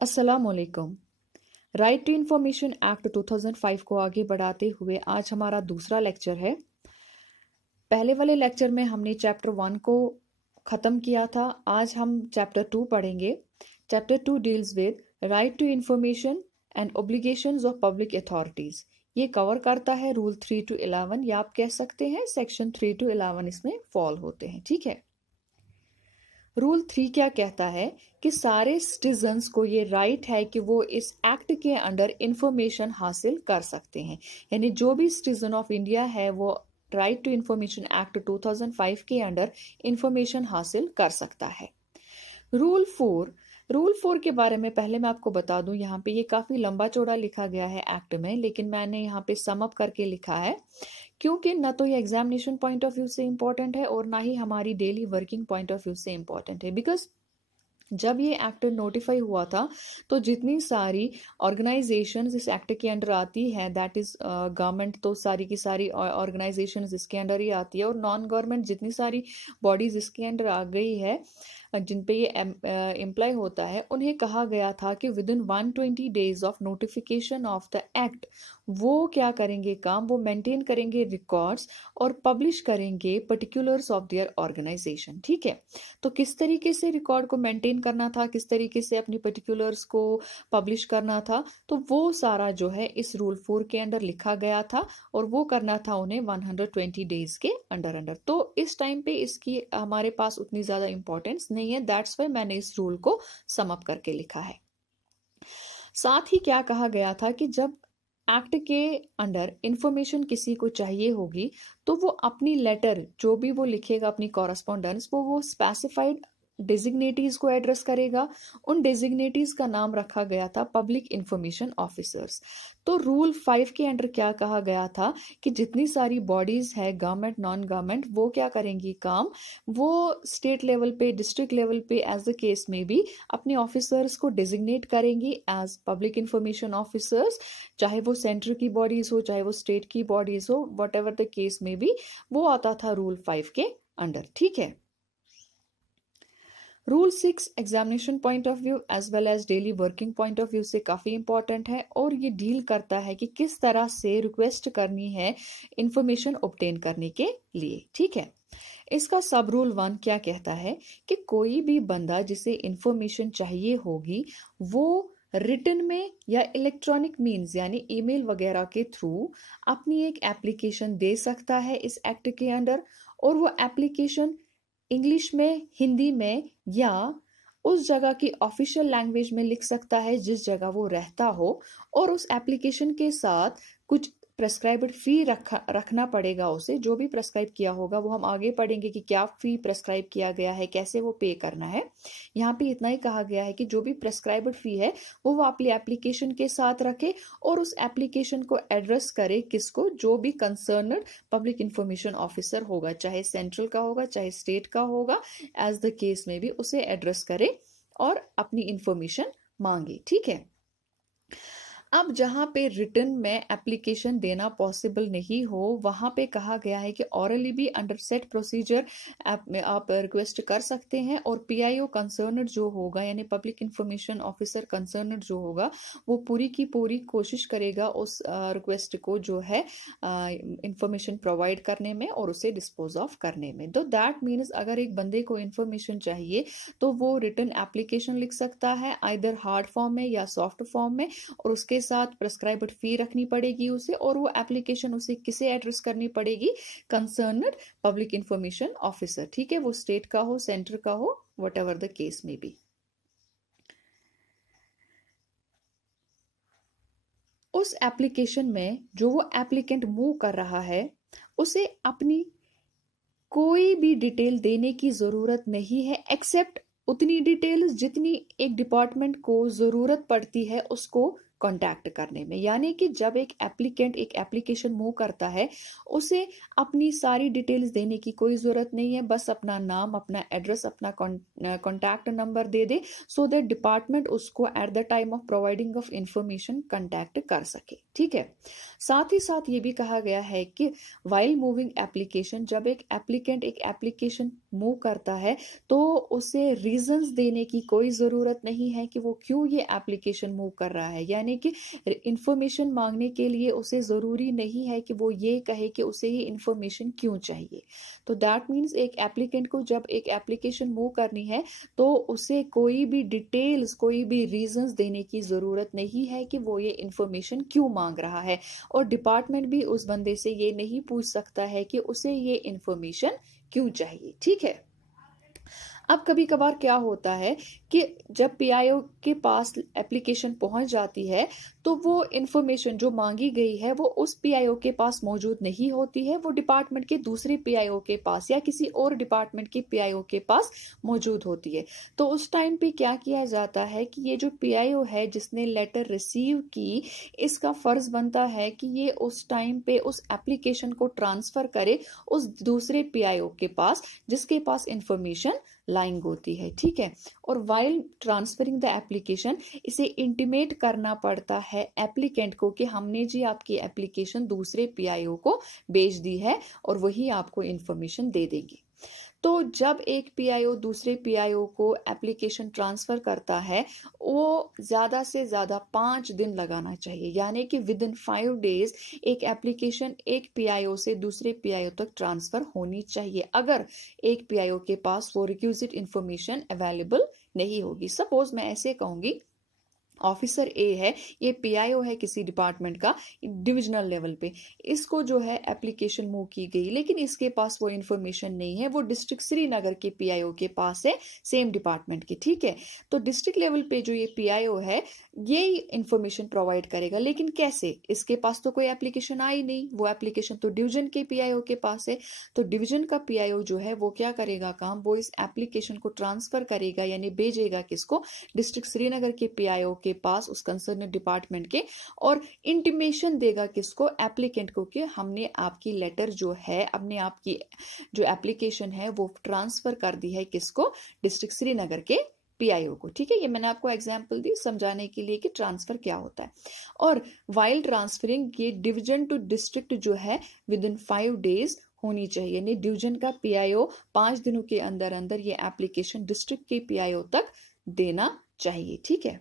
अस्सलामुअलैकुम। Right to information act 2005 को आगे बढ़ाते हुए आज हमारा दूसरा लेक्चर है। पहले वाले लेक्चर में हमने चैप्टर 1 को ख़त्म किया था। आज हम चैप्टर 2 पढ़ेंगे। Chapter 2 deals with right to information and obligations of public authorities. ये कवर करता है रूल 3 to 11 या आप कह सकते हैं सेक्शन 3 to 11 इसमें फॉल होते हैं। ठीक है। रूल 3 क्या कहता है कि सारे सिटीजन्स को ये राइट है कि वो इस एक्ट के अंडर इंफॉर्मेशन हासिल कर सकते हैं। यानी जो भी सिटीजन ऑफ इंडिया है वो राइट टू इंफॉर्मेशन एक्ट 2005 के अंडर इंफॉर्मेशन हासिल कर सकता है। रूल 4 के बारे में पहले मैं आपको बता दूं, यहाँ पे ये काफी लंबा चौड़ा लिखा गया है एक्ट में, लेकिन मैंने यहाँ पे सम अप करके लिखा है क्योंकि ना तो ये एग्जामिनेशन पॉइंट ऑफ व्यू से इम्पोर्टेंट है और ना ही हमारी daily working point of view से इम्पोर्टेंट है। बिकॉज जब ये एक्ट नोटिफाई हुआ था तो जितनी सारी ऑर्गेनाइजेशंस इस एक्ट के अंडर आती है, दैट इज गवर्नमेंट, तो सारी की सारी ऑर्गेनाइजेशंस इसके अंडर ही आती है, और नॉन गवर्नमेंट जितनी सारी बॉडीज इसके अंडर आ गई है जिन पे ये एम्प्लॉय होता है, उन्हें कहा गया था कि with in 120 days of notification of the act वो क्या करेंगे काम, वो मेंटेन करेंगे रिकॉर्ड्स और पब्लिश करेंगे पर्टिकुलर्स ऑफ देयर ऑर्गेनाइजेशन। ठीक है, तो किस तरीके से रिकॉर्ड को मेंटेन करना था, किस तरीके से अपनी पर्टिकुलर्स को पब्लिश करना था, तो वो सारा जो है इस रूल 4 के अंडर लिखा गया था और वो करना था उन्हें 120 डेज के अंडर। तो इस टाइम पे इसकी हमारे पास उतनी ज्यादा इंपॉर्टेंस नहीं है, दैट्स वाई मैंने इस रूल को सम अप करके लिखा है। साथ ही क्या कहा गया था कि जब एक्ट के अंडर इंफॉर्मेशन किसी को चाहिए होगी तो वो अपनी लेटर जो भी वो लिखेगा, अपनी कॉरस्पॉन्डेंस, वो स्पेसिफाइड डेजिग्नेटीज को एड्रेस करेगा। उन डेजिग्नेटीज का नाम रखा गया था पब्लिक इंफॉर्मेशन ऑफिसर्स। तो रूल 5 के अंडर क्या कहा गया था कि जितनी सारी बॉडीज है, गवर्नमेंट नॉन गवर्नमेंट, वो क्या करेंगी काम, वो स्टेट लेवल पे, डिस्ट्रिक्ट लेवल पे, एज द केस में भी अपने ऑफिसर्स को डेजिग्नेट करेंगी एज पब्लिक इंफॉर्मेशन ऑफिसर्स, चाहे वो सेंटर की बॉडीज हो, चाहे वो स्टेट की बॉडीज हो, वट एवर द केस में भी, वो आता था रूल 5 के अंडर। ठीक है। Rule 6 examination point of view as well as daily working point of view से काफी इंपॉर्टेंट है और ये डील करता है कि किस तरह से रिक्वेस्ट करनी है इंफॉर्मेशन ऑब्टेन करने के लिए। ठीक है। इसका सब रूल 1 क्या कहता है कि कोई भी बंदा जिसे इंफॉर्मेशन चाहिए होगी वो रिटन में या इलेक्ट्रॉनिक मीन्स यानी ईमेल वगैरह के थ्रू अपनी एक एप्लीकेशन दे सकता है इस एक्ट के अंडर, और वो एप्लीकेशन इंग्लिश में, हिंदी में या उस जगह की ऑफिशियल लैंग्वेज में लिख सकता है जिस जगह वो रहता हो, और उस एप्लीकेशन के साथ कुछ प्रेस्क्राइब्ड फी रखना पड़ेगा उसे। जो भी प्रेस्क्राइब किया होगा वो हम आगे पढ़ेंगे कि क्या फी प्रेस्क्राइब किया गया है, कैसे वो पे करना है। यहाँ पे इतना ही कहा गया है कि जो भी प्रेस्क्राइब्ड फी है वो अपनी एप्लीकेशन के साथ रखे और उस एप्लीकेशन को एड्रेस करे किसको, जो भी कंसर्नड पब्लिक इंफॉर्मेशन ऑफिसर होगा, चाहे सेंट्रल का होगा चाहे स्टेट का होगा, एज द केस में भी उसे एड्रेस करे और अपनी इंफॉर्मेशन मांगे। ठीक है। अब जहां पे रिटन में एप्लीकेशन देना पॉसिबल नहीं हो, वहां पे कहा गया है कि ऑरली भी अंडर सेट प्रोसीजर आप रिक्वेस्ट कर सकते हैं, और पीआईओ कंसर्नड जो होगा यानी पब्लिक इंफॉर्मेशन ऑफिसर कंसर्नड जो होगा वो पूरी की पूरी कोशिश करेगा उस रिक्वेस्ट को जो है इंफॉर्मेशन प्रोवाइड करने में और उसे डिस्पोज ऑफ करने में। तो दैट मीन्स अगर एक बंदे को इंफॉर्मेशन चाहिए तो वो रिटन एप्लीकेशन लिख सकता है, आइदर हार्ड फॉर्म में या सॉफ्ट फॉर्म में, और उसके साथ प्रेस्क्राइब्ड फी रखनी पड़ेगी उसे, और वो एप्लीकेशन उसे किसे एड्रेस करनी पड़ेगी, कंसर्नड पब्लिक इंफॉर्मेशन ऑफिसर। ठीक है, वो स्टेट का हो, सेंटर का हो, वट एवर द केस में बी। उस एप्लीकेशन में जो वो एप्लीकेंट मूव कर रहा है उसे अपनी कोई भी डिटेल देने की जरूरत नहीं है, एक्सेप्ट उतनी डिटेल्स जितनी एक डिपार्टमेंट को जरूरत पड़ती है उसको कांटेक्ट करने में। यानी कि जब एक एप्लीकेंट एक एप्लीकेशन मूव करता है, उसे अपनी सारी डिटेल्स देने की कोई ज़रूरत नहीं है, बस अपना नाम, अपना एड्रेस, अपना कॉन्टैक्ट नंबर दे दे, सो दैट डिपार्टमेंट उसको at the time of providing of information contact कर सके। ठीक है। साथ ही साथ ये भी कहा गया है कि वाइल मूविंग एप्लीकेशन, जब एक एप्लीकेंट एक एप्लीकेशन मूव करता है तो उसे रीजंस देने की कोई ज़रूरत नहीं है कि वो क्यों ये एप्लीकेशन मूव कर रहा है। यानी कि इंफॉर्मेशन मांगने के लिए उसे ज़रूरी नहीं है कि वो ये कहे कि उसे ये इंफॉर्मेशन क्यों चाहिए। तो दैट मीन्स एक एप्लीकेंट को जब एक एप्लीकेशन मूव करनी है तो उसे कोई भी डिटेल्स, कोई भी रीजंस देने की ज़रूरत नहीं है कि वो ये इंफॉर्मेशन क्यों मांग रहा है, और डिपार्टमेंट भी उस बंदे से ये नहीं पूछ सकता है कि उसे ये इंफॉर्मेशन क्यों चाहिए। ठीक है। अब कभी कभार क्या होता है कि जब पीआईओ के पास एप्लीकेशन पहुंच जाती है तो वो इंफॉर्मेशन जो मांगी गई है वो उस पीआईओ के पास मौजूद नहीं होती है, वो डिपार्टमेंट के दूसरे पीआईओ के पास या किसी और डिपार्टमेंट के पीआईओ के पास मौजूद होती है। तो उस टाइम पे क्या किया जाता है कि ये जो पीआईओ है जिसने लेटर रिसीव की, इसका फर्ज बनता है कि ये उस टाइम पे उस एप्लीकेशन को ट्रांसफर करे उस दूसरे पीआईओ के पास जिसके पास इंफॉर्मेशन लाइंग होती है। ठीक है। और वाइल ट्रांसफरिंग द एप्लीकेशन, इसे इंटीमेट करना पड़ता है एप्लीकेंट को कि हमने जी आपकी एप्लीकेशन दूसरे पीआईओ को भेज दी है और वही आपको इंफॉर्मेशन दे देंगे। तो जब एक पीआईओ दूसरे पीआईओ को एप्लीकेशन ट्रांसफर करता है, वो ज्यादा से ज्यादा 5 दिन लगाना चाहिए। यानी कि विद इन 5 डेज एक एप्लीकेशन एक पीआईओ से दूसरे पीआईओ तक ट्रांसफर होनी चाहिए, अगर एक पीआईओ के पास वो रिक्विजिट इंफॉर्मेशन अवेलेबल नहीं होगी। सपोज मैं ऐसे कहूंगी, ऑफिसर ए है, ये पीआईओ है किसी डिपार्टमेंट का डिविजनल लेवल पे, इसको जो है एप्लीकेशन मूव की गई लेकिन इसके पास वो इंफॉर्मेशन नहीं है, वो डिस्ट्रिक्ट श्रीनगर के पीआईओ के पास है, सेम डिपार्टमेंट की। ठीक है। तो डिस्ट्रिक्ट लेवल पे जो ये पीआईओ है ये इंफॉर्मेशन प्रोवाइड करेगा, लेकिन कैसे? इसके पास तो कोई एप्लीकेशन आई नहीं, वो एप्लीकेशन तो डिवीजन के पीआईओ के पास है। तो डिवीजन का पीआईओ जो है वो क्या करेगा काम, वो इस एप्लीकेशन को ट्रांसफर करेगा, यानी भेजेगा किसको, डिस्ट्रिक्ट श्रीनगर के पीआईओ के पास, उस कंसर्न डिपार्टमेंट के, और इंटीमेशन देगा किसको, एप्लीकेंट को, कि हमने आपकी लेटर जो है, हमने आपकी जो एप्लीकेशन है वो ट्रांसफर कर दी है किसको, डिस्ट्रिक्ट श्रीनगर के पीआईओ को। ठीक है। ये मैंने आपको एग्जांपल दी समझाने के लिए कि ट्रांसफर क्या होता है। और वाइल ट्रांसफरिंग ये डिवीजन टू डिस्ट्रिक्ट जो है विद इन 5 डेज होनी चाहिए, यानी डिवीजन का पीआईओ 5 दिनों के अंदर अंदर ये एप्लीकेशन डिस्ट्रिक्ट के पीआईओ तक देना चाहिए। ठीक है।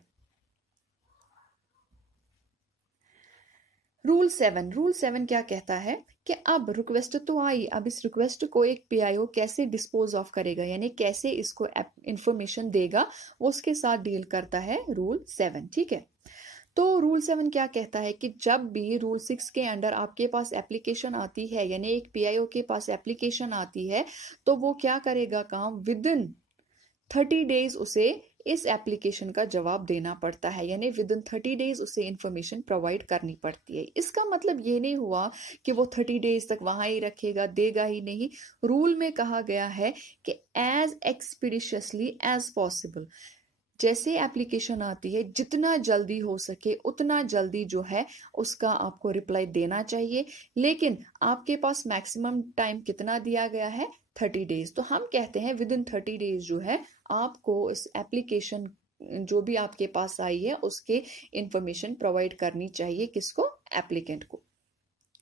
रूल 7 क्या कहता है कि अब रिक्वेस्ट तो आई, अब इस रिक्वेस्ट को एक पीआईओ कैसे डिस्पोज ऑफ करेगा, यानी कैसे इसको इंफॉर्मेशन देगा, वो उसके साथ डील करता है रूल 7। ठीक है। तो रूल 7 क्या कहता है कि जब भी रूल 6 के अंडर आपके पास एप्लीकेशन आती है, यानी एक पीआईओ के पास एप्लीकेशन आती है, तो वो क्या करेगा काम, विद इन 30 डेज उसे इस एप्लीकेशन का जवाब देना पड़ता है, यानी विद इन 30 डेज उसे इंफॉर्मेशन प्रोवाइड करनी पड़ती है। इसका मतलब ये नहीं हुआ कि वो 30 डेज तक वहां ही रखेगा, देगा ही नहीं। रूल में कहा गया है कि एज एक्सपीडिशियसली एज पॉसिबल, जैसे एप्लीकेशन आती है जितना जल्दी हो सके उतना जल्दी जो है उसका आपको रिप्लाई देना चाहिए, लेकिन आपके पास मैक्सिमम टाइम कितना दिया गया है, 30 डेज। तो हम कहते हैं विद इन 30 डेज जो है आपको इस एप्लीकेशन जो भी आपके पास आई है उसके इंफॉर्मेशन प्रोवाइड करनी चाहिए किसको, एप्लीकेंट को।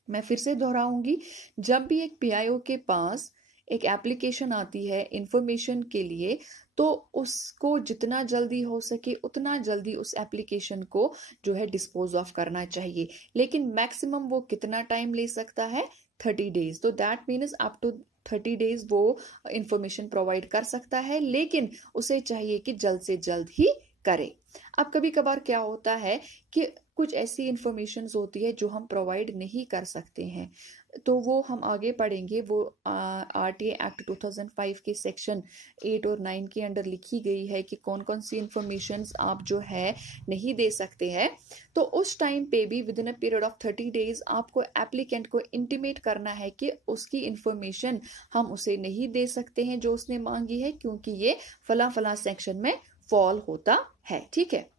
मैं फिर से दोहराऊंगी, जब भी एक पीआईओ के पास एक एप्लीकेशन आती है इंफॉर्मेशन के लिए, तो उसको जितना जल्दी हो सके उतना जल्दी उस एप्लीकेशन को जो है डिस्पोज ऑफ करना चाहिए, लेकिन मैक्सिमम वो कितना टाइम ले सकता है, 30 डेज। तो that means up to 30 days वो इंफॉर्मेशन प्रोवाइड कर सकता है, लेकिन उसे चाहिए कि जल्द से जल्द ही करे। अब कभी कभार क्या होता है कि कुछ ऐसी इंफॉर्मेशन होती है जो हम प्रोवाइड नहीं कर सकते हैं, तो वो हम आगे पढ़ेंगे। वो आरटीए एक्ट 2005 के सेक्शन 8 और 9 के अंडर लिखी गई है कि कौन कौन सी इंफॉर्मेशन आप जो है नहीं दे सकते हैं। तो उस टाइम पे भी with in a period of 30 days आपको एप्लीकेंट को इंटीमेट करना है कि उसकी इंफॉर्मेशन हम उसे नहीं दे सकते हैं जो उसने मांगी है, क्योंकि ये फला फला सेक्शन में फॉल होता है। ठीक है।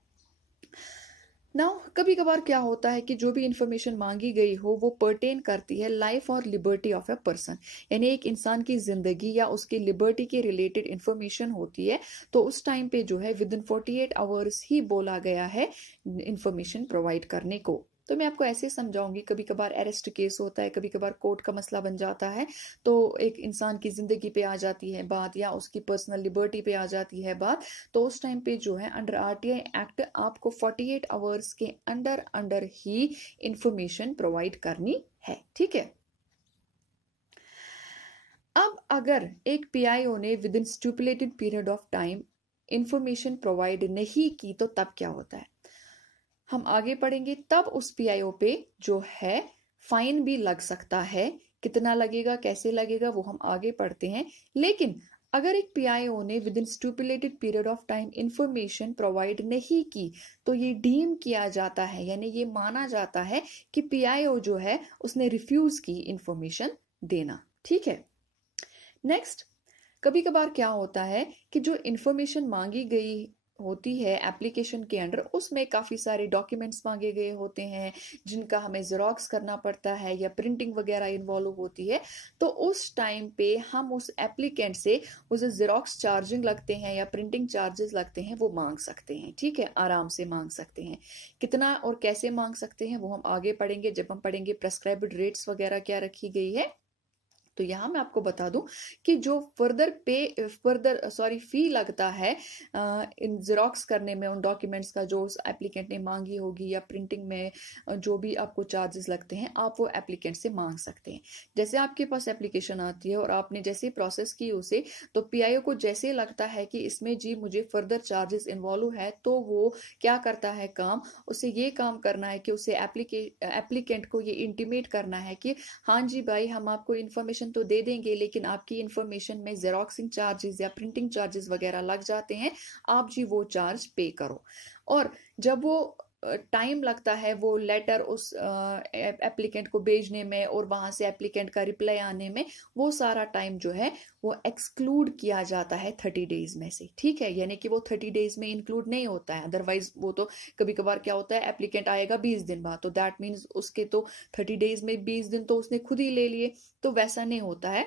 नाउ कभी कभार क्या होता है कि जो भी इंफॉर्मेशन मांगी गई हो वो पर्टेन करती है लाइफ और लिबर्टी ऑफ ए पर्सन, यानी एक इंसान की जिंदगी या उसकी लिबर्टी के रिलेटेड इंफॉर्मेशन होती है। तो उस टाइम पे जो है विद इन 48 आवर्स ही बोला गया है इंफॉर्मेशन प्रोवाइड करने को। तो मैं आपको ऐसे समझाऊंगी, कभी कभार अरेस्ट केस होता है, कभी कभार कोर्ट का मसला बन जाता है, तो एक इंसान की जिंदगी पे आ जाती है बात या उसकी पर्सनल लिबर्टी पे आ जाती है बात। तो उस टाइम पे जो है अंडर आरटीआई एक्ट आपको 48 आवर्स के अंडर अंडर ही इंफॉर्मेशन प्रोवाइड करनी है, ठीक है। अब अगर एक पीआईओ ने with in stipulated period of time information provide नहीं की तो तब क्या होता है, हम आगे पढ़ेंगे। तब उस पीआईओ पे जो है फाइन भी लग सकता है। कितना लगेगा, कैसे लगेगा, वो हम आगे पढ़ते हैं। लेकिन अगर एक पीआईओ ने with in stipulated period of time information provide नहीं की तो ये डीम किया जाता है, यानी ये माना जाता है कि पीआईओ जो है उसने रिफ्यूज की इंफॉर्मेशन देना, ठीक है। नेक्स्ट, कभी कभार क्या होता है कि जो इंफॉर्मेशन मांगी गई होती है एप्लीकेशन के अंडर, उसमें काफ़ी सारे डॉक्यूमेंट्स मांगे गए होते हैं जिनका हमें जेरोक्स करना पड़ता है या प्रिंटिंग वगैरह इन्वॉल्व होती है। तो उस टाइम पे हम उस एप्लीकेंट से उसे जेरोक्स चार्जिंग लगते हैं या प्रिंटिंग चार्जेस लगते हैं वो मांग सकते हैं, ठीक है, आराम से मांग सकते हैं। कितना और कैसे मांग सकते हैं वो हम आगे पढ़ेंगे जब हम पढ़ेंगे प्रेस्क्राइब्ड रेट्स वगैरह क्या रखी गई है। तो यहाँ मैं आपको बता दूं कि जो फी लगता है इन जेरोक्स करने में उन डॉक्यूमेंट्स का जो उस एप्लीकेंट ने मांगी होगी या प्रिंटिंग में जो भी आपको चार्जेस लगते हैं आप वो एप्लीकेंट से मांग सकते हैं। जैसे आपके पास एप्लीकेशन आती है और आपने जैसे प्रोसेस की उसे, तो पीआईओ को जैसे लगता है कि इसमें जी मुझे फर्दर चार्जेस इन्वॉल्व है तो वो क्या करता है काम, उसे ये काम करना है कि उसे एप्लीकेंट को ये इंटीमेट करना है कि हाँ जी भाई हम आपको इन्फॉर्मेशन तो दे देंगे लेकिन आपकी इंफॉर्मेशन में जेरोक्सिंग चार्जेस या प्रिंटिंग चार्जेस वगैरह लग जाते हैं, आप जी वो चार्ज पे करो। और जब वो टाइम लगता है वो लेटर उस एप्लीकेंट को भेजने में और वहां से एप्लीकेंट का रिप्लाई आने में, वो सारा टाइम जो है वो एक्सक्लूड किया जाता है 30 डेज में से, ठीक है। यानी कि वो 30 डेज में इंक्लूड नहीं होता है, अदरवाइज वो तो कभी कभार क्या होता है एप्लीकेंट आएगा 20 दिन बाद, तो दैट मीन्स उसके तो 30 डेज में 20 दिन तो उसने खुद ही ले लिए। तो वैसा नहीं होता है।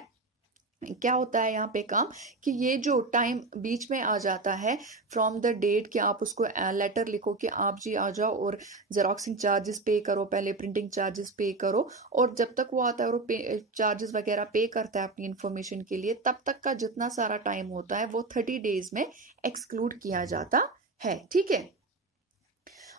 क्या होता है यहाँ पे काम कि ये जो टाइम बीच में आ जाता है फ्रॉम द डेट कि आप उसको लेटर लिखो कि आप जी आ जाओ और जेरोक्सिंग चार्जेस पे करो, पहले प्रिंटिंग चार्जेस पे करो, और जब तक वो आता है और चार्जेस वगैरह पे करता है अपनी इंफॉर्मेशन के लिए, तब तक का जितना सारा टाइम होता है वो 30 डेज में एक्सक्लूड किया जाता है, ठीक है।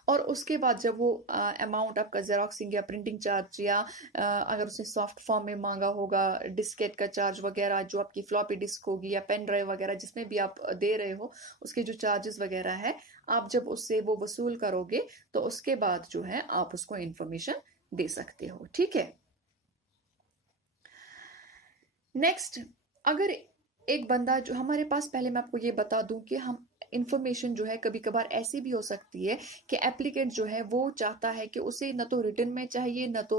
और उसके बाद जब वो अमाउंट आपका जेरोक्सिंग या प्रिंटिंग चार्ज या अगर उसने सॉफ्ट फॉर्म में मांगा होगा डिस्केट का चार्ज वगैरह, जो आपकी फ्लॉपी डिस्क होगी या पेन ड्राइव वगैरह जिसमें भी आप दे रहे हो उसके जो चार्जेस वगैरह है, आप जब उससे वो वसूल करोगे तो उसके बाद जो है आप उसको इंफॉर्मेशन दे सकते हो, ठीक है। नेक्स्ट, अगर एक बंदा जो हमारे पास, पहले मैं आपको ये बता दूं कि हम इंफॉर्मेशन जो है कभी कभार ऐसी भी हो सकती है कि एप्लीकेंट जो है वो चाहता है कि उसे न तो रिटर्न में चाहिए न तो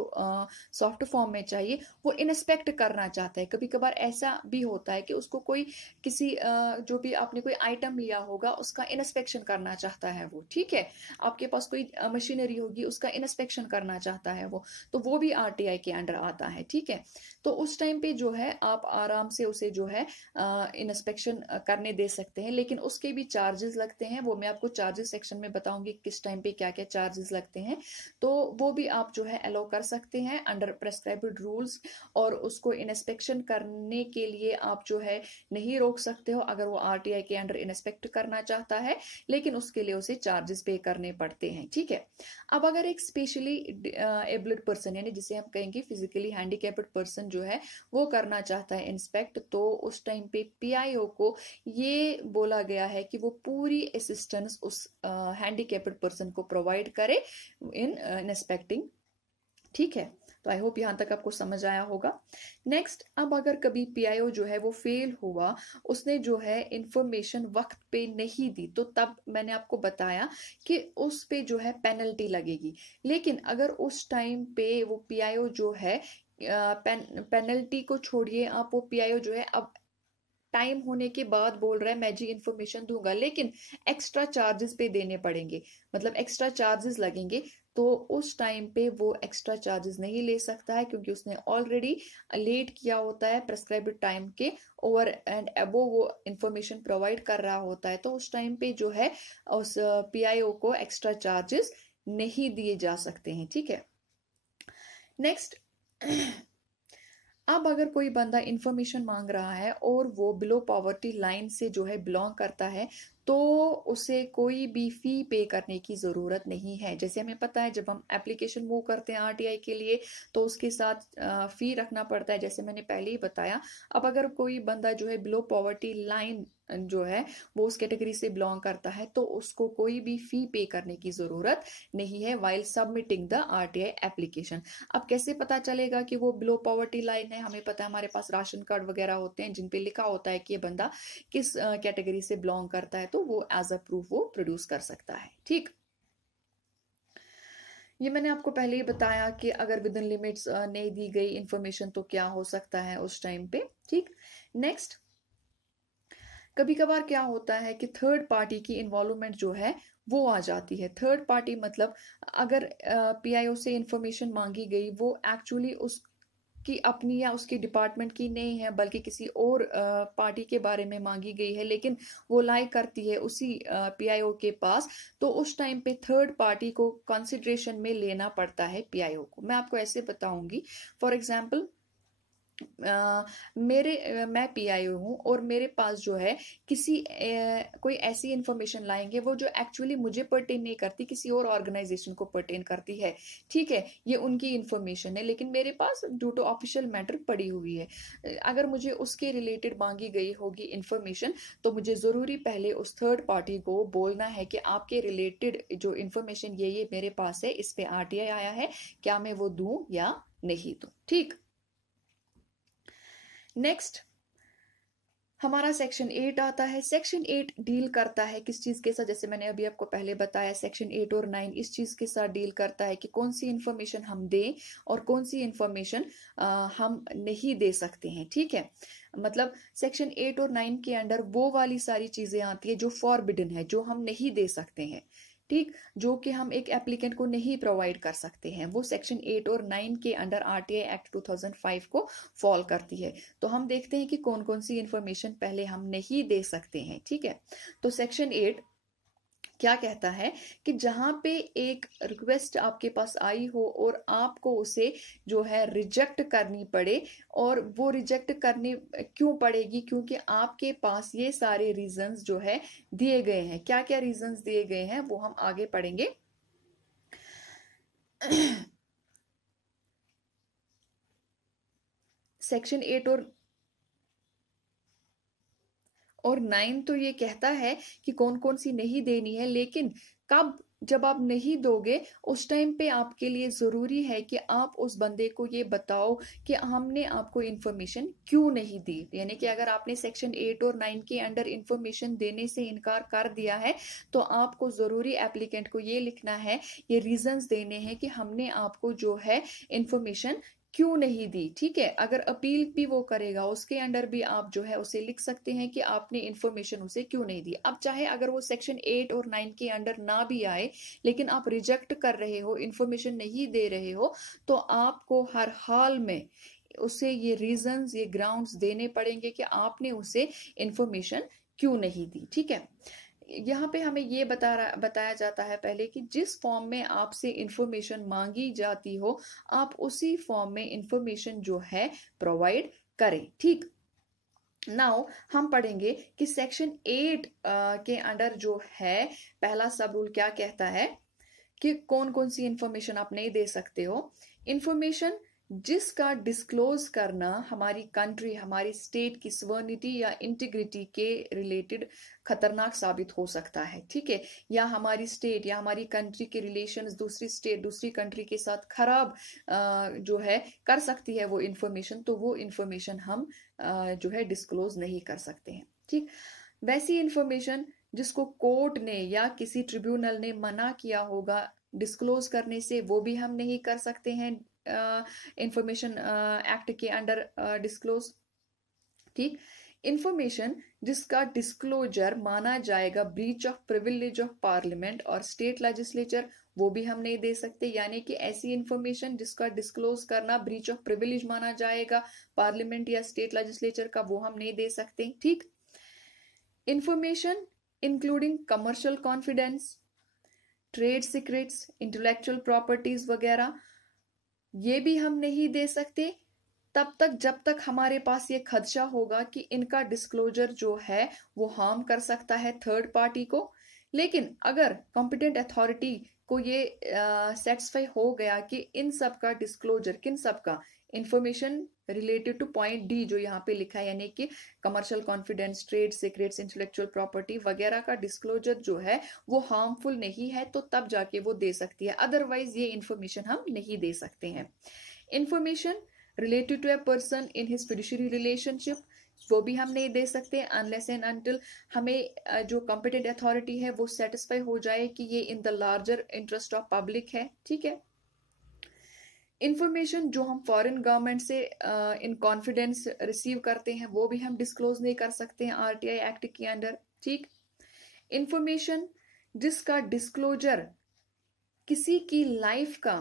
सॉफ्ट फॉर्म में चाहिए, वो इंस्पेक्ट करना चाहता है। कभी कभार ऐसा भी होता है कि उसको कोई किसी जो भी आपने कोई आइटम लिया होगा उसका इंस्पेक्शन करना चाहता है वो, ठीक है। आपके पास कोई मशीनरी होगी उसका इंस्पेक्शन करना चाहता है वो, तो वो भी आरटीआई के अंडर आता है, ठीक है। तो उस टाइम पे जो है आप आराम से उसे जो है इंस्पेक्शन करने दे सकते हैं, लेकिन उसके भी चार्जेस लगते हैं। वो मैं आपको चार्जेस सेक्शन में बताऊंगी किस टाइम पे क्या क्या चार्जेस लगते हैं, तो वो भी आप जो है अलाउ कर सकते हैं अंडर प्रेस्क्राइब्ड रूल्स। और उसको इंस्पेक्शन करने के लिए आप जो है नहीं रोक सकते हो अगर वो आरटीआई के अंडर इंस्पेक्ट करना चाहता है, लेकिन उसके लिए उसे चार्जेस पे करने पड़ते हैं, ठीक है। अब अगर एक स्पेशली एबल्ड पर्सन यानी जिसे हम कहेंगे फिजिकली हैंडीकैप्ड पर्सन जो है वो करना चाहता है इंस्पेक्ट, तो उस टाइम पे पीआईओ को ये बोला गया है कि वो पूरी असिस्टेंस उस हैंडीकैप्ड पर्सन को प्रोवाइड करे इन इंस्पेक्टिंग, ठीक है। तो आई होप यहां तक आपको समझ आया होगा। नेक्स्ट, अब अगर कभी पीआईओ जो है वो फेल हुआ, उसने जो है इंफॉर्मेशन वक्त पे नहीं दी, तो तब मैंने आपको बताया कि उस पे जो है पेनल्टी लगेगी। लेकिन अगर उस टाइम पे वो पीआईओ जो है पेनल्टी को छोड़िए, आप वो पीआईओ जो है अब टाइम होने के बाद बोल रहा है मैं जी इन्फॉर्मेशन दूंगा, लेकिन एक्स्ट्रा चार्जेस पे देने पड़ेंगे, मतलब एक्स्ट्रा चार्जेस लगेंगे, तो उस टाइम पे वो एक्स्ट्रा चार्जेस नहीं ले सकता है, क्योंकि उसने ऑलरेडी लेट किया होता है प्रेस्क्राइब्ड टाइम के ओवर एंड अबो वो इंफॉर्मेशन प्रोवाइड कर रहा होता है। तो उस टाइम पे जो है उस पीआईओ को एक्स्ट्रा चार्जेस नहीं दिए जा सकते हैं। ठीक है, नेक्स्ट, अब अगर कोई बंदा इंफॉर्मेशन मांग रहा है और वो बिलो पॉवर्टी लाइन से जो है बिलोंग करता है, तो उसे कोई भी फी पे करने की ज़रूरत नहीं है। जैसे हमें पता है जब हम एप्लीकेशन मूव करते हैं आरटीआई के लिए तो उसके साथ फी रखना पड़ता है, जैसे मैंने पहले ही बताया। अब अगर कोई बंदा जो है बिलो पॉवर्टी लाइन जो है वो उस कैटेगरी से बिलोंग करता है, तो उसको कोई भी फी पे करने की ज़रूरत नहीं है while submitting the RTI application. अब कैसे पता चलेगा कि वो बिलो पॉवर्टी लाइन है? हमें पता है हमारे पास राशन कार्ड वगैरह होते हैं जिन पे लिखा होता है कि ये बंदा किस कैटेगरी से बिलोंग करता है, तो वो एज अ प्रूफ वो प्रोड्यूस कर सकता है। ठीक, ये मैंने आपको पहले ही बताया कि अगर विद इन लिमिट्स नहीं दी गई इंफॉर्मेशन तो क्या हो सकता है उस टाइम पे। ठीक, नेक्स्ट, कभी कभार क्या होता है कि थर्ड पार्टी की इन्वॉल्वमेंट जो है वो आ जाती है। थर्ड पार्टी मतलब अगर पीआईओ से इंफॉर्मेशन मांगी गई वो एक्चुअली उस कि अपनी या उसके डिपार्टमेंट की नहीं है, बल्कि किसी और पार्टी के बारे में मांगी गई है, लेकिन वो लाई करती है उसी पीआईओ के पास, तो उस टाइम पे थर्ड पार्टी को कंसिडरेशन में लेना पड़ता है पीआईओ को। मैं आपको ऐसे बताऊंगी, फॉर एग्जांपल मैं पीआईओ हूँ और मेरे पास जो है कोई ऐसी इंफॉर्मेशन लाएंगे वो जो एक्चुअली मुझे पर्टेन नहीं करती, किसी और ऑर्गेनाइजेशन को पर्टेन करती है। ठीक है, ये उनकी इंफॉर्मेशन है, लेकिन मेरे पास ड्यू टू ऑफिशियल मैटर पड़ी हुई है। अगर मुझे उसके रिलेटेड मांगी गई होगी इंफॉर्मेशन, तो मुझे जरूरी पहले उस थर्ड पार्टी को बोलना है कि आपके रिलेटेड जो इंफॉर्मेशन ये मेरे पास है, इस पे आरटीआई आया है, क्या मैं वो दूं या नहीं दूं। ठीक, नेक्स्ट हमारा सेक्शन 8 आता है। सेक्शन 8 डील करता है किस चीज के साथ? जैसे मैंने अभी आपको पहले बताया, सेक्शन 8 और 9 इस चीज के साथ डील करता है कि कौन सी इंफॉर्मेशन हम दें और कौन सी इंफॉर्मेशन हम नहीं दे सकते हैं। ठीक है, मतलब सेक्शन 8 और 9 के अंडर वो वाली सारी चीजें आती है जो फॉरबिडन है, जो हम नहीं दे सकते हैं। ठीक, जो कि हम एक एप्लीकेंट को नहीं प्रोवाइड कर सकते हैं, वो सेक्शन 8 और 9 के अंडर आरटीआई एक्ट 2005 को फॉल करती है। तो हम देखते हैं कि कौन कौन सी इंफॉर्मेशन पहले हम नहीं दे सकते हैं। ठीक है, तो सेक्शन 8 क्या कहता है कि जहां पे एक रिक्वेस्ट आपके पास आई हो और आपको उसे जो है रिजेक्ट करनी पड़े, और वो रिजेक्ट करनी क्यों पड़ेगी? क्योंकि आपके पास ये सारे रीजंस जो है दिए गए हैं। क्या क्या रीजंस दिए गए हैं वो हम आगे पढ़ेंगे। सेक्शन 8 और 9 तो ये कहता है कि कौन कौन सी नहीं देनी है, लेकिन कब? जब आप नहीं दोगे उस टाइम पे आपके लिए जरूरी है कि आप उस बंदे को ये बताओ कि हमने आपको इंफॉर्मेशन क्यों नहीं दी। यानी कि अगर आपने सेक्शन 8 और 9 के अंडर इंफॉर्मेशन देने से इनकार कर दिया है, तो आपको जरूरी एप्लीकेंट को ये लिखना है, ये रीजंस देने हैं कि हमने आपको जो है इंफॉर्मेशन क्यों नहीं दी। ठीक है, अगर अपील भी वो करेगा उसके अंडर भी आप जो है उसे लिख सकते हैं कि आपने इंफॉर्मेशन उसे क्यों नहीं दी। अब चाहे अगर वो सेक्शन 8 और 9 के अंडर ना भी आए, लेकिन आप रिजेक्ट कर रहे हो, इंफॉर्मेशन नहीं दे रहे हो, तो आपको हर हाल में उसे ये रीजंस, ये ग्राउंड्स देने पड़ेंगे कि आपने उसे इंफॉर्मेशन क्यों नहीं दी। ठीक है, यहाँ पे हमें ये बताया जाता है पहले कि जिस फॉर्म में आपसे इंफॉर्मेशन मांगी जाती हो, आप उसी फॉर्म में इंफॉर्मेशन जो है प्रोवाइड करें। ठीक, नाउ हम पढ़ेंगे कि सेक्शन 8 के अंडर जो है पहला सब रूल क्या कहता है कि कौन कौन सी इंफॉर्मेशन आप नहीं दे सकते हो। इंफॉर्मेशन जिसका डिस्क्लोज करना हमारी कंट्री, हमारी स्टेट की सवर्निटी या इंटीग्रिटी के रिलेटेड खतरनाक साबित हो सकता है। ठीक है, या हमारी स्टेट या हमारी कंट्री के रिलेशंस दूसरी स्टेट, दूसरी कंट्री के साथ खराब जो है कर सकती है वो इंफॉर्मेशन, तो वो इंफॉर्मेशन हम जो है डिस्क्लोज नहीं कर सकते हैं। ठीक, वैसी इंफॉर्मेशन जिसको कोर्ट ने या किसी ट्रिब्यूनल ने मना किया होगा डिस्क्लोज करने से, वो भी हम नहीं कर सकते हैं इंफॉर्मेशन एक्ट के अंडर डिस्क्लोज। ठीक, इंफॉर्मेशन जिसका डिस्क्लोजर माना जाएगा breach of privilege of parliament और स्टेट लेजिस्लेचर, वो भी हम नहीं दे सकते। यानी कि ऐसी इंफॉर्मेशन जिसका डिस्क्लोज करना ब्रीच ऑफ प्रिविलेज माना जाएगा पार्लियामेंट या स्टेट लेजिस्लेचर का, वो हम नहीं दे सकते। ठीक। Information including commercial confidence, trade secrets, intellectual properties वगैरह, ये भी हम नहीं दे सकते तब तक जब तक हमारे पास ये खदशा होगा कि इनका डिस्क्लोजर जो है वो हार्म कर सकता है थर्ड पार्टी को। लेकिन अगर कॉम्पिटेंट अथॉरिटी को ये सेटिस्फाई हो गया कि इन सब का डिस्क्लोजर, किन सब का, information related two point D जो यहाँ पे लिखा है, यानी कि commercial confidence, trade secrets, intellectual property वगैरह का डिस्क्लोजर जो है वो हार्मफुल नहीं है, तो तब जाके वो दे सकती है। अदरवाइज ये इंफॉर्मेशन हम नहीं दे सकते हैं। Information related to a person in his fiduciary relationship, वो भी हम नहीं दे सकते अनलेस एंड अनटिल हमें जो कॉम्पिटेंट अथॉरिटी है वो सेटिस्फाई हो जाए कि ये in the larger interest of public है। ठीक है। इंफॉर्मेशन जो हम फॉरेन गवर्नमेंट से इन कॉन्फिडेंस रिसीव करते हैं वो भी हम डिस्क्लोज नहीं कर सकते हैं आरटीआई एक्ट के अंडर। ठीक। इंफॉर्मेशन जिसका डिस्क्लोजर किसी की लाइफ का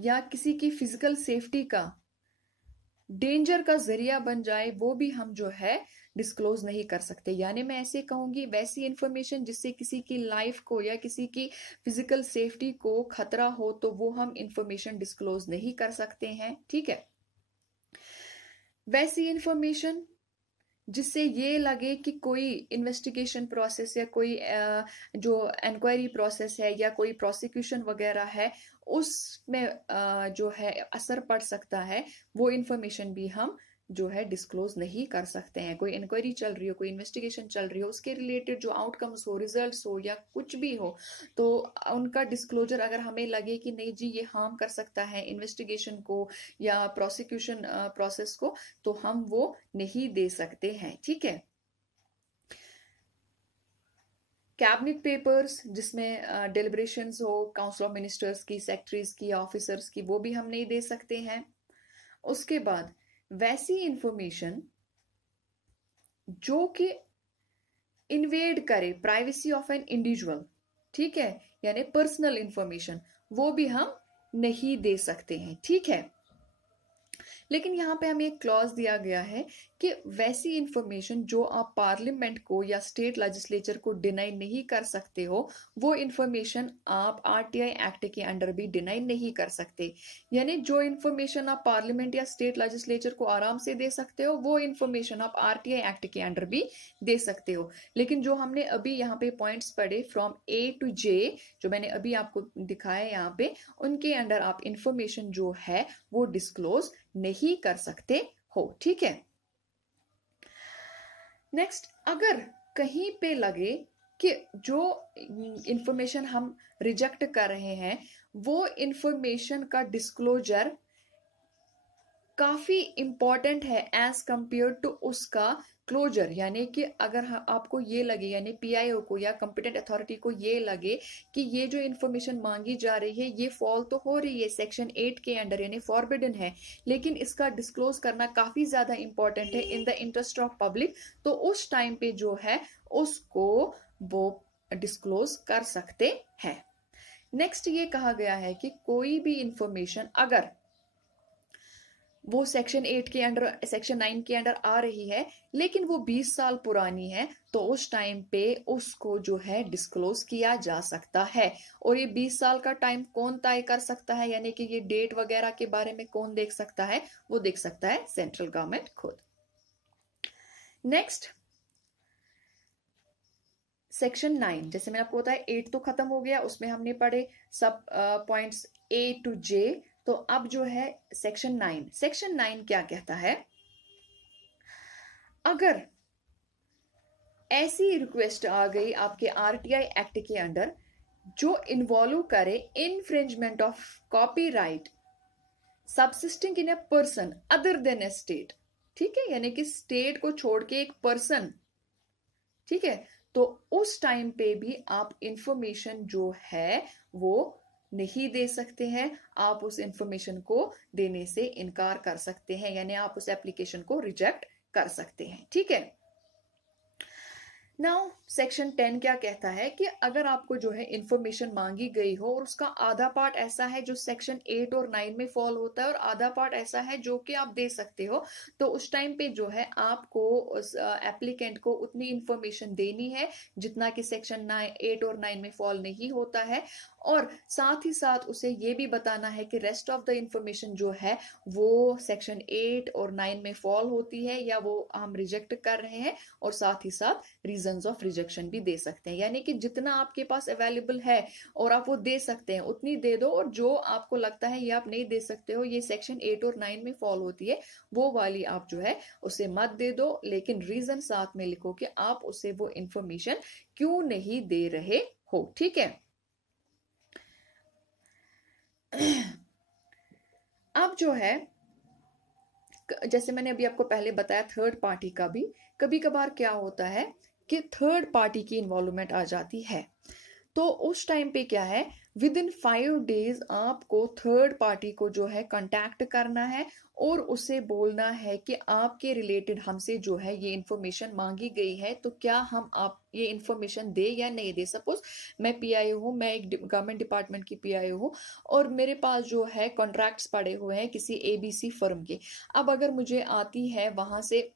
या किसी की फिजिकल सेफ्टी का डेंजर का जरिया बन जाए, वो भी हम जो है डिस्क्लोज नहीं कर सकते। यानी मैं ऐसे कहूंगी, वैसी इंफॉर्मेशन जिससे किसी की लाइफ को या किसी की फिजिकल सेफ्टी को खतरा हो तो वो हम इंफॉर्मेशन डिस्क्लोज नहीं कर सकते हैं। ठीक है। वैसी इंफॉर्मेशन जिससे ये लगे कि कोई इन्वेस्टिगेशन प्रोसेस या कोई जो इंक्वायरी प्रोसेस है या कोई प्रोसिक्यूशन वगैरह है उसमें जो है असर पड़ सकता है, वो इंफॉर्मेशन भी हम जो है डिस्क्लोज नहीं कर सकते हैं। कोई इंक्वायरी चल रही हो, कोई इन्वेस्टिगेशन चल रही हो, उसके रिलेटेड जो आउटकम्स हो, रिजल्ट्स हो या कुछ भी हो, तो उनका डिस्क्लोजर अगर हमें लगे कि नहीं जी ये हार्म कर सकता है इन्वेस्टिगेशन को या प्रोसिक्यूशन प्रोसेस को, तो हम वो नहीं दे सकते हैं। ठीक है। कैबिनेट पेपर्स जिसमें डिलिब्रेशंस हो काउंसिल ऑफ मिनिस्टर्स की, सेक्रेटरीज की, ऑफिसर्स की, वो भी हम नहीं दे सकते हैं। उसके बाद वैसी इंफॉर्मेशन जो कि इन्वेड करे प्राइवेसी ऑफ एन इंडिविजुअल, ठीक है, यानी पर्सनल इंफॉर्मेशन, वो भी हम नहीं दे सकते हैं। ठीक है। लेकिन यहाँ पे हमें एक क्लॉज दिया गया है कि वैसी इंफॉर्मेशन जो आप पार्लियामेंट को या स्टेट लेजिस्लेचर को डिनाई नहीं कर सकते हो, वो इंफॉर्मेशन आप आरटीआई एक्ट के अंडर भी डिनाई नहीं कर सकते। यानी जो इंफॉर्मेशन आप पार्लियामेंट या स्टेट लेजिस्लेचर को आराम से दे सकते हो, वो इंफॉर्मेशन आप आरटीआई एक्ट के अंडर भी दे सकते हो। लेकिन जो हमने अभी यहाँ पे पॉइंट्स पढ़े फ्रॉम ए टू जे, जो मैंने अभी आपको दिखाया यहाँ पे, उनके अंडर आप इंफॉर्मेशन जो है वो डिस्क्लोज नहीं कर सकते हो। ठीक है। नेक्स्ट, अगर कहीं पे लगे कि जो इंफॉर्मेशन हम रिजेक्ट कर रहे हैं वो इंफॉर्मेशन का डिस्क्लोजर काफी इंपॉर्टेंट है एज कंपेयर टू उसका क्लोजर, यानी कि अगर आपको ये लगे, यानी पीआईओ को या कॉम्पिटेंट अथॉरिटी को ये लगे कि ये जो इन्फॉर्मेशन मांगी जा रही है ये फॉल तो हो रही है सेक्शन 8 के अंडर, यानी फॉरबिडन है, लेकिन इसका डिस्क्लोज करना काफी ज्यादा इंपॉर्टेंट है in the interest of public, तो उस टाइम पे जो है उसको वो डिस्क्लोज कर सकते हैं। नेक्स्ट ये कहा गया है कि कोई भी इंफॉर्मेशन अगर वो सेक्शन 8 के अंडर, सेक्शन 9 के अंडर आ रही है लेकिन वो 20 साल पुरानी है, तो उस टाइम पे उसको जो है डिस्क्लोज किया जा सकता है। और ये 20 साल का टाइम कौन तय कर सकता है, यानी कि ये डेट वगैरह के बारे में कौन देख सकता है, वो देख सकता है सेंट्रल गवर्नमेंट खुद। नेक्स्ट, सेक्शन 9, जैसे मैंने आपको बताया 8 तो खत्म हो गया, उसमें हमने पढ़े सब पॉइंट्स ए टू जे, तो अब जो है सेक्शन 9, सेक्शन 9 क्या कहता है, अगर ऐसी रिक्वेस्ट आ गई आपके आरटीआई एक्ट के अंडर जो इन्वॉल्व करे infringement of copyright subsisting in a person other than a state, ठीक है, यानी कि स्टेट को छोड़ के एक पर्सन, ठीक है, तो उस टाइम पे भी आप इंफॉर्मेशन जो है वो नहीं दे सकते हैं, आप उस इंफॉर्मेशन को देने से इनकार कर सकते हैं, यानी आप उस एप्लीकेशन को रिजेक्ट कर सकते हैं। ठीक है। नाउ सेक्शन 10 क्या कहता है कि अगर आपको जो है इंफॉर्मेशन मांगी गई हो और उसका आधा पार्ट ऐसा है जो सेक्शन 8 और 9 में फॉल होता है और आधा पार्ट ऐसा है जो कि आप दे सकते हो, तो उस टाइम पे जो है आपको उस एप्लीकेंट को उतनी इंफॉर्मेशन देनी है जितना कि सेक्शन 8 और 9 में फॉल नहीं होता है, और साथ ही साथ उसे ये भी बताना है कि रेस्ट ऑफ द इंफॉर्मेशन जो है वो सेक्शन 8 और 9 में फॉल होती है या वो हम रिजेक्ट कर रहे हैं, और साथ ही साथ रीजंस ऑफ रिजेक्शन भी दे सकते हैं। यानी कि जितना आपके पास अवेलेबल है और आप वो दे सकते हैं उतनी दे दो, और जो आपको लगता है ये आप नहीं दे सकते हो, ये सेक्शन 8 और 9 में फॉल होती है, वो वाली आप जो है उसे मत दे दो, लेकिन रीजन साथ में लिखो कि आप उसे वो इंफॉर्मेशन क्यों नहीं दे रहे हो। ठीक है। अब जो है जैसे मैंने अभी आपको पहले बताया थर्ड पार्टी का भी कभी कभार क्या होता है कि थर्ड पार्टी की इन्वॉल्वमेंट आ जाती है, तो उस टाइम पे क्या है, विद इन 5 डेज आपको थर्ड पार्टी को जो है कांटेक्ट करना है और उसे बोलना है कि आपके रिलेटेड हमसे जो है ये इंफॉर्मेशन मांगी गई है, तो क्या हम आप ये इंफॉर्मेशन दे या नहीं दे। सपोज मैं पीआईओ हूँ, मैं एक गवर्नमेंट डिपार्टमेंट की पीआईओ हूँ और मेरे पास जो है कॉन्ट्रैक्ट्स पड़े हुए हैं किसी एबीसी फर्म के। अब अगर मुझे आती है वहां से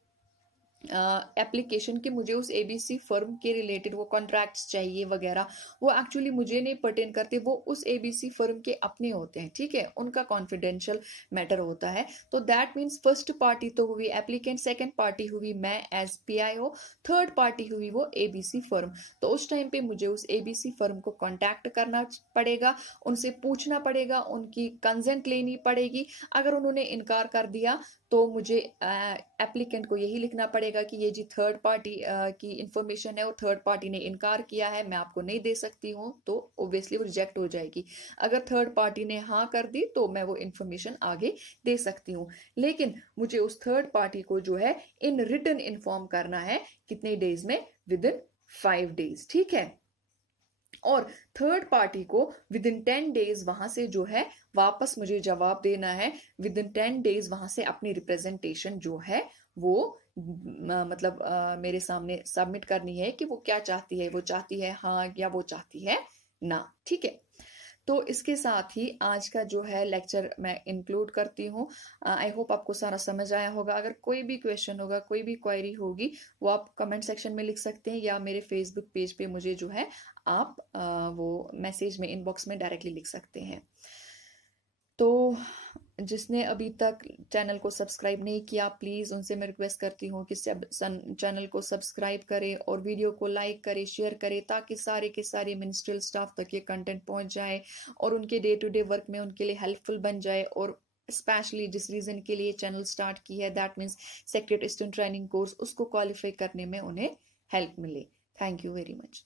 एप्लीकेशन कि मुझे उस एबीसी फर्म के रिलेटेड वो कॉन्ट्रैक्ट्स चाहिए वगैरह, वो एक्चुअली मुझे नहीं पर्टेन करते, वो उस एबीसी फर्म के अपने होते हैं। ठीक है, उनका कॉन्फिडेंशियल मैटर होता है। तो दैट मीन्स फर्स्ट पार्टी तो हुई एप्लीकेंट, सेकंड पार्टी हुई मैं एज पीआईओ, थर्ड पार्टी हुई वो एबीसी फर्म। तो उस टाइम पे मुझे उस एबीसी फर्म को कॉन्टैक्ट करना पड़ेगा, उनसे पूछना पड़ेगा, उनकी कंसेंट लेनी पड़ेगी। अगर उन्होंने इनकार कर दिया तो मुझे एप्लीकेंट को यही लिखना पड़ेगा कि ये जी थर्ड पार्टी की इंफॉर्मेशन है और थर्ड पार्टी ने इनकार किया है, मैं आपको नहीं दे सकती हूँ, तो ऑब्वियसली वो रिजेक्ट हो जाएगी। अगर थर्ड पार्टी ने हाँ कर दी तो मैं वो इंफॉर्मेशन आगे दे सकती हूँ, लेकिन मुझे उस थर्ड पार्टी को जो है इन रिटन इन्फॉर्म करना है कितने डेज में, विद इन 5 डेज। ठीक है, और थर्ड पार्टी को विद इन 10 डेज वहां से जो है वापस मुझे जवाब देना है, विद इन 10 डेज वहां से अपनी रिप्रेजेंटेशन जो है वो मतलब मेरे सामने सबमिट करनी है कि वो क्या चाहती है, वो चाहती है हाँ या वो चाहती है ना। ठीक है, तो इसके साथ ही आज का जो है लेक्चर मैं इंक्लूड करती हूँ। आई होप आपको सारा समझ आया होगा। अगर कोई भी क्वेश्चन होगा, कोई भी क्वेरी होगी, वो आप कमेंट सेक्शन में लिख सकते हैं या मेरे फेसबुक पेज पे मुझे जो है आप वो मैसेज में इनबॉक्स में डायरेक्टली लिख सकते हैं। तो जिसने अभी तक चैनल को सब्सक्राइब नहीं किया, प्लीज़ उनसे मैं रिक्वेस्ट करती हूँ कि चैनल को सब्सक्राइब करें और वीडियो को लाइक करें, शेयर करें, ताकि सारे के सारे मिनिस्ट्रियल स्टाफ तक ये कंटेंट पहुंच जाए और उनके डे टू डे वर्क में उनके लिए हेल्पफुल बन जाए। और स्पेशली जिस रीज़न के लिए चैनल स्टार्ट की है, that means secretary assistant training course, उसको क्वालिफाई करने में उन्हें हेल्प मिले। Thank you very much.